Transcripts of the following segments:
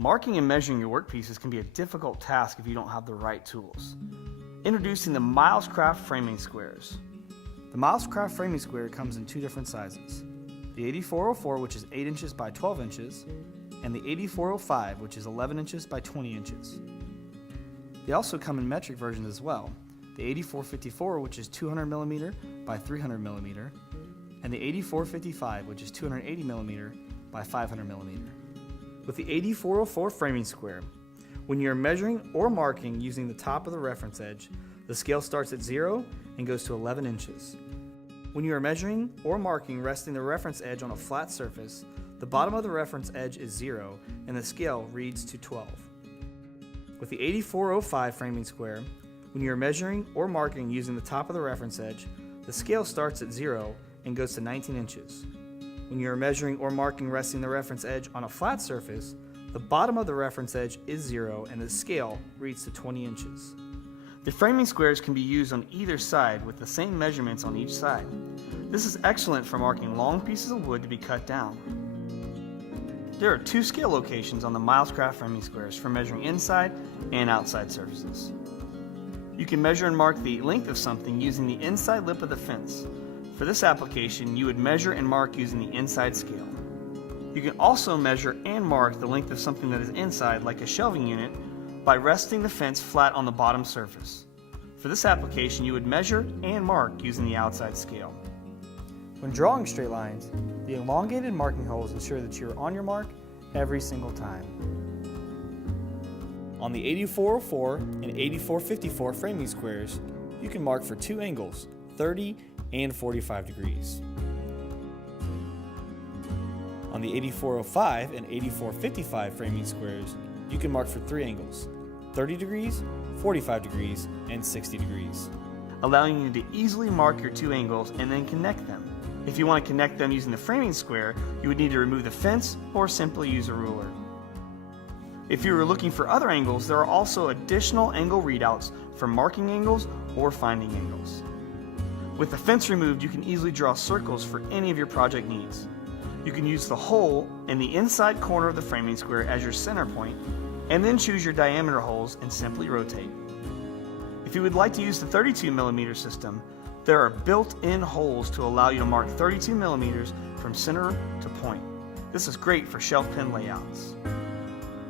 Marking and measuring your workpieces can be a difficult task if you don't have the right tools. Introducing the Milescraft framing squares. The Milescraft framing square comes in two different sizes. The 8404, which is 8 inches by 12 inches, and the 8405, which is 11 inches by 20 inches. They also come in metric versions as well. The 8454, which is 200 millimeter by 300 millimeter, and the 8455, which is 280 millimeter by 500 millimeter. With the 8404 framing square, when you're measuring or marking using the top of the reference edge, the scale starts at 0 and goes to 11 inches. When you are measuring or marking resting the reference edge on a flat surface, the bottom of the reference edge is 0 and the scale reads to 12. With the 8405 framing square, when you are measuring or marking using the top of the reference edge, the scale starts at 0 and goes to 19 inches. When you are measuring or marking resting the reference edge on a flat surface, the bottom of the reference edge is 0 and the scale reads to 20 inches. The framing squares can be used on either side with the same measurements on each side. This is excellent for marking long pieces of wood to be cut down. There are two scale locations on the Milescraft framing squares for measuring inside and outside surfaces. You can measure and mark the length of something using the inside lip of the fence. For this application, you would measure and mark using the inside scale. You can also measure and mark the length of something that is inside, like a shelving unit, by resting the fence flat on the bottom surface. For this application, you would measure and mark using the outside scale. When drawing straight lines, the elongated marking holes ensure that you are on your mark every single time. On the 8404 and 8454 framing squares, you can mark for two angles, 30 and 45 degrees. On the 8405 and 8455 framing squares, you can mark for three angles, 30 degrees, 45 degrees, and 60 degrees, allowing you to easily mark your two angles and then connect them. If you want to connect them using the framing square, you would need to remove the fence or simply use a ruler. If you were looking for other angles, there are also additional angle readouts for marking angles or finding angles. With the fence removed, you can easily draw circles for any of your project needs. You can use the hole in the inside corner of the framing square as your center point, and then choose your diameter holes and simply rotate. If you would like to use the 32 millimeter system, there are built-in holes to allow you to mark 32 millimeters from center to point. This is great for shelf pin layouts.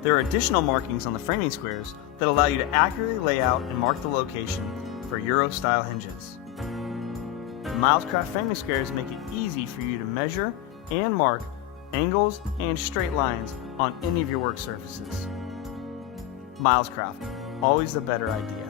There are additional markings on the framing squares that allow you to accurately lay out and mark the location for Euro-style hinges. The Milescraft framing squares make it easy for you to measure and mark angles and straight lines on any of your work surfaces. Milescraft, always the better idea.